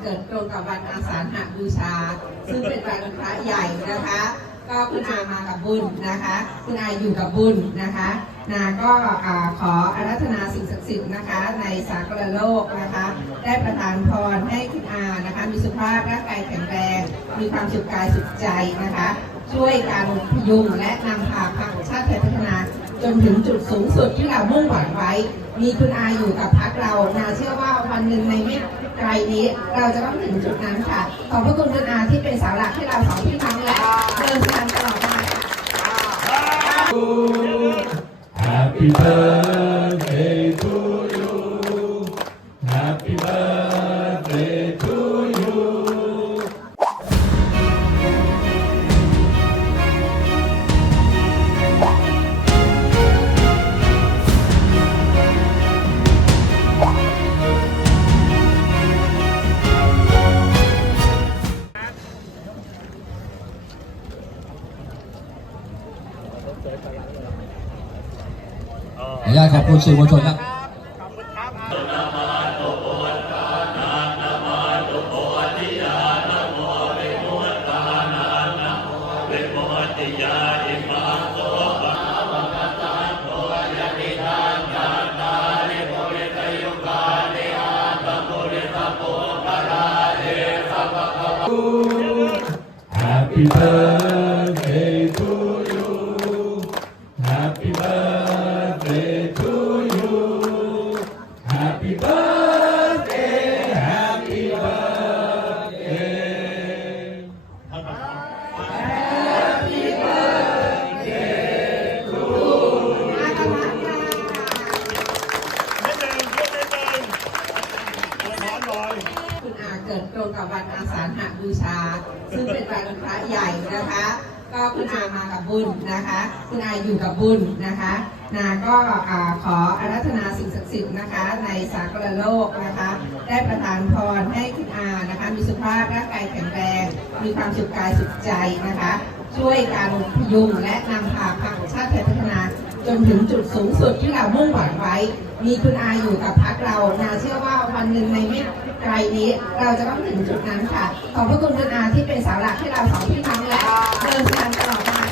เกิดตรงกับวันอาสาฬหบูชา ซึ่งเป็นวันพระใหญ่นะคะ ก็คุณอามากับบุญนะคะ คุณอาอยู่กับบุญนะคะนาก็ขออารัธนาสิ่งศักดิ์สิทธิ์นะคะ ในสากลโลกนะคะ ได้ประทานพรให้คุณอานะคะ มีสุขภาพร่างกายแข็งแรง มีความสุขกายสุขใจนะคะ ช่วยการพยุงและนำพาพรรคชาติไทยพัฒนาจนถึงจุดสูงสุดที่เรามุ่งหวังไว้ มีคุณอาอยู่กับพักเรานาเชื่อว่าวันหนึ่งใน ไม่ไกลนี้ เราจะต้องถึงจุดนั้นค่ะ ขอบพระคุณคุณอาที่เป็นเสาหลักให้เราสองพี่น้องและเดินทางตลอดมาค่ะ Happy birthday to you. Happy birthday ขออนุญาตขอบคุณสื่อมวลชนครับ เกิดตรงกับวันอาสาฬหบูชา ซึ่งเป็นวันพระใหญ่นะคะ ก็คุณอามากับบุญนะคะ คุณอาอยู่กับบุญนะคะนาก็ขออารัธนาสิ่งศักดิ์สิทธิ์นะคะ ในสากลโลกนะคะ ได้ประทานพรให้คุณอานะคะ มีสุขภาพร่างกายแข็งแรง มีความสุขกายสุขใจนะคะ ช่วยการพยุงและนำพาพรรคชาติไทยพัฒนา จนถึงจุดสูงสุดที่เรามุ่งหวังไว้ มีคุณอาอยู่กับพรรคเรานาเชื่อว่าวันหนึ่งในไม่ไกลนี้ เราจะต้องถึงจุดนั้นค่ะ ขอบพระคุณคุณอาที่เป็นเสาหลักให้เราสองพี่น้องและเดินทางตลอดไป